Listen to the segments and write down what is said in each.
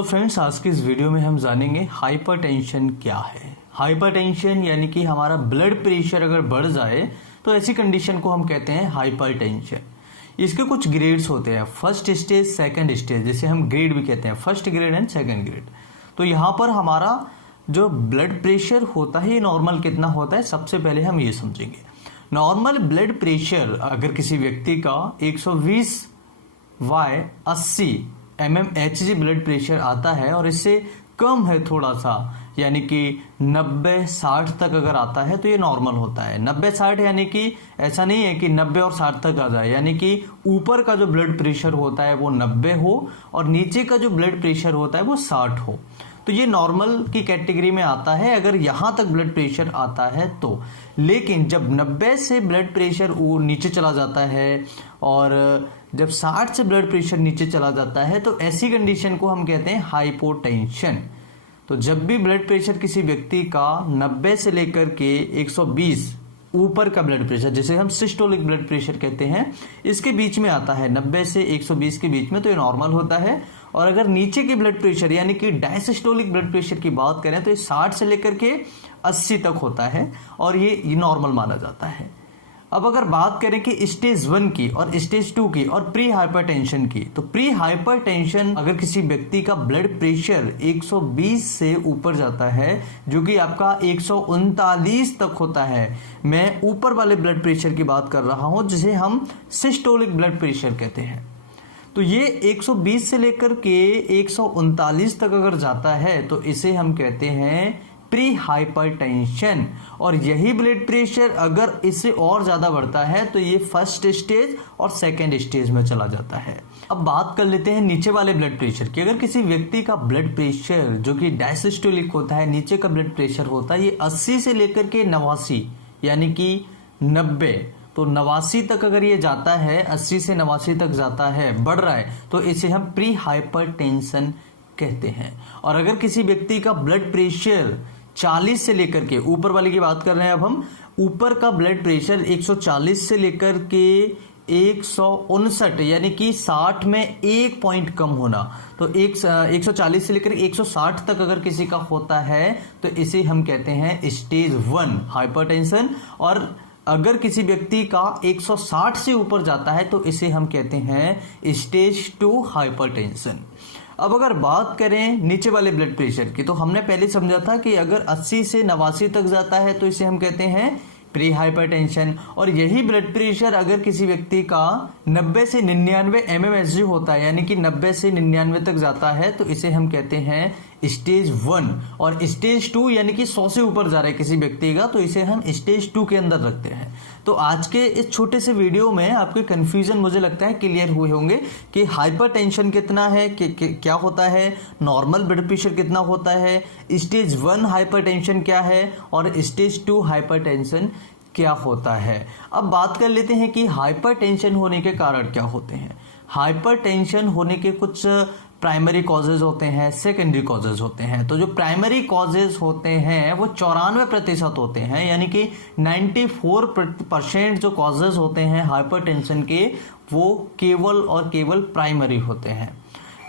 तो फ्रेंड्स, आज की इस वीडियो में हम जानेंगे हाइपरटेंशन क्या है। हाइपरटेंशन यानी कि हमारा ब्लड प्रेशर अगर बढ़ जाए तो ऐसी कंडीशन को हम कहते हैं हाइपरटेंशन। इसके कुछ ग्रेड्स होते हैं, फर्स्ट स्टेज, सेकंड स्टेज, जिसे हम ग्रेड भी कहते हैं, first grade and second grade. तो यहाँ पर हमारा जो ब्लड प्रेशर होता है ये नॉर्मल कितना होता है, सबसे पहले हम ये समझेंगे। नॉर्मल ब्लड प्रेशर अगर किसी व्यक्ति का 120/80 mmHg ब्लड प्रेशर आता है और इससे कम है थोड़ा सा, यानी कि 90-60 तक अगर आता है तो ये नॉर्मल होता है। 90-60 यानी कि ऐसा नहीं है कि 90 और 60 तक आ जाए, यानी कि ऊपर का जो ब्लड प्रेशर होता है वो 90 हो और नीचे का जो ब्लड प्रेशर होता है वो 60 हो, तो ये नॉर्मल की कैटेगरी में आता है अगर यहां तक ब्लड प्रेशर आता है तो। लेकिन जब 90 से ब्लड प्रेशर नीचे चला जाता है और जब 60 से ब्लड प्रेशर नीचे चला जाता है तो ऐसी कंडीशन को हम कहते हैं हाइपोटेंशन। तो जब भी ब्लड प्रेशर किसी व्यक्ति का 90 से लेकर के 120 ऊपर का ब्लड प्रेशर, जिसे हम सिस्टोलिक ब्लड प्रेशर कहते हैं, इसके बीच में आता है 90 से 120 के बीच में, तो ये नॉर्मल होता है। और अगर नीचे के ब्लड प्रेशर यानी कि डायसिस्टोलिक ब्लड प्रेशर की बात करें तो ये 60 से लेकर के 80 तक होता है और ये नॉर्मल माना जाता है। अब अगर बात करें कि स्टेज 1 की और स्टेज 2 की और प्री हाइपरटेंशन की, तो प्री हाइपरटेंशन अगर किसी व्यक्ति का ब्लड प्रेशर 120 से ऊपर जाता है, जो कि आपका 139 तक होता है, मैं ऊपर वाले ब्लड प्रेशर की बात कर रहा हूं जिसे हम सिस्टोलिक ब्लड प्रेशर कहते हैं, तो ये 120 से लेकर के 139 तक अगर जाता है तो इसे हम कहते हैं प्री हाइपरटेंशन। और यही ब्लड प्रेशर अगर इससे और ज्यादा बढ़ता है तो ये फर्स्ट स्टेज और सेकंड स्टेज में चला जाता है। अब बात कर लेते हैं नीचे वाले ब्लड प्रेशर की। अगर किसी व्यक्ति का ब्लड प्रेशर जो कि डायसिस्टोलिक होता है, नीचे का ब्लड प्रेशर होता है, ये 80 से लेकर के 89 यानी कि 90, तो 89 तक अगर ये जाता है, 80 से 89 तक जाता है, बढ़ रहा है, तो इसे हम प्री हाइपरटेंशन कहते हैं। और अगर किसी व्यक्ति का ब्लड प्रेशर 40 से लेकर के, ऊपर वाले की बात कर रहे हैं अब हम, ऊपर का ब्लड प्रेशर 140 से लेकर के 159 यानी कि 60 में 1 पॉइंट कम होना, तो 140 से लेकर 160 तक अगर किसी का होता है तो इसे हम कहते हैं स्टेज 1 हाइपरटेंशन। और अगर किसी व्यक्ति का 160 से ऊपर जाता है तो इसे हम कहते हैं स्टेज 2 हाइपरटेंशन। अब अगर बात करें नीचे वाले ब्लड प्रेशर की, तो हमने पहले समझा था कि अगर 80 से 89 तक जाता है तो इसे हम कहते हैं प्री हाइपरटेंशन। और यही ब्लड प्रेशर अगर किसी व्यक्ति का 90 से 99 mmHg होता है, यानी कि 90 से 99 तक जाता है, तो इसे हम कहते हैं स्टेज 1। और स्टेज 2 यानी कि 100 से ऊपर जा रहा है किसी व्यक्ति का, तो इसे हम स्टेज 2 के अंदर रखते हैं। तो आज के इस छोटे से वीडियो में आपके कंफ्यूजन मुझे लगता है क्लियर हुए होंगे कि हाइपरटेंशन कितना है, क्या होता है, नॉर्मल ब्लड प्रेशर कितना होता है, स्टेज 1 हाइपरटेंशन क्या है और स्टेज 2 हाइपरटेंशन क्या होता है। अब बात कर लेते हैं कि हाइपरटेंशन होने के कारण क्या होते हैं। हाइपरटेंशन होने के कुछ प्राइमरी कॉजेज होते हैं, सेकेंडरी कॉजेज होते हैं। तो जो प्राइमरी कॉजेज होते हैं वो 94% होते हैं, यानी कि 94% जो कॉजेज होते हैं हाइपरटेंशन के वो केवल और केवल प्राइमरी होते हैं।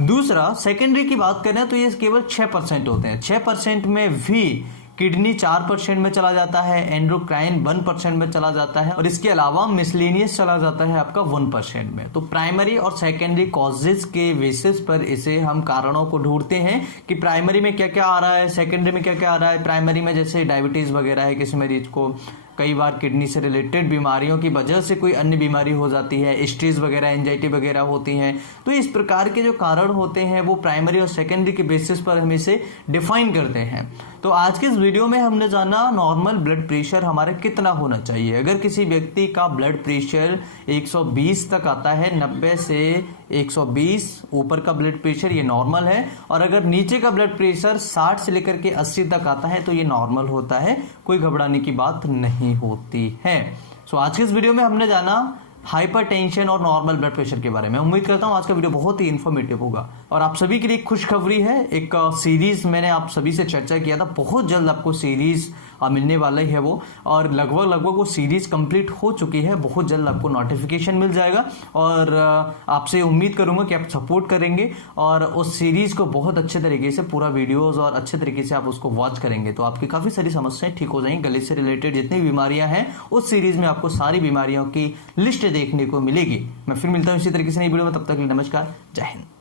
दूसरा, सेकेंडरी की बात करें तो ये केवल 6% होते हैं। 6% में भी किडनी 4% में चला जाता है, एंडोक्राइन 1% में चला जाता है और इसके अलावा मिसलेनियस चला जाता है आपका 1% में। तो प्राइमरी और सेकेंडरी कॉजेज के बेसिस पर इसे हम कारणों को ढूंढते हैं कि प्राइमरी में क्या क्या आ रहा है, सेकेंडरी में क्या क्या आ रहा है। प्राइमरी में जैसे डायबिटीज वगैरह है किसी मरीज को, कई बार किडनी से रिलेटेड बीमारियों की वजह से कोई अन्य बीमारी हो जाती है, स्ट्रेस वगैरह, एंजाइटी वगैरह होती हैं। तो इस प्रकार के जो कारण होते हैं वो प्राइमरी और सेकेंडरी के बेसिस पर हम इसे डिफाइन करते हैं। तो आज के इस वीडियो में हमने जाना नॉर्मल ब्लड प्रेशर हमारा कितना होना चाहिए। अगर किसी व्यक्ति का ब्लड प्रेशर 120 तक आता है, 90 से 120 ऊपर का ब्लड प्रेशर, ये नॉर्मल है। और अगर नीचे का ब्लड प्रेशर 60 से लेकर के 80 तक आता है तो ये नॉर्मल होता है, कोई घबराने की बात नहीं होती है। सो आज के इस वीडियो में हमने जाना हाइपरटेंशन और नॉर्मल ब्लड प्रेशर के बारे में। उम्मीद करता हूं आज का वीडियो बहुत ही इन्फॉर्मेटिव होगा। और आप सभी के लिए खुशखबरी है, एक सीरीज मैंने आप सभी से चर्चा किया था, बहुत जल्द आपको सीरीज मिलने वाला ही है वो, और लगभग वो सीरीज कंप्लीट हो चुकी है। बहुत जल्द आपको नोटिफिकेशन मिल जाएगा और आपसे उम्मीद करूंगा कि आप सपोर्ट करेंगे और उस सीरीज को बहुत अच्छे तरीके से पूरा वीडियोस और अच्छे तरीके से आप उसको वॉच करेंगे तो आपकी काफी सारी समस्याएं ठीक हो जाएंगी। गले से रिलेटेड जितनी बीमारियां हैं उस सीरीज में आपको सारी बीमारियों की लिस्ट देखने को मिलेगी। मैं फिर मिलता हूं इसी तरीके से नई वीडियो में, तब तक के लिए नमस्कार, जय हिंद।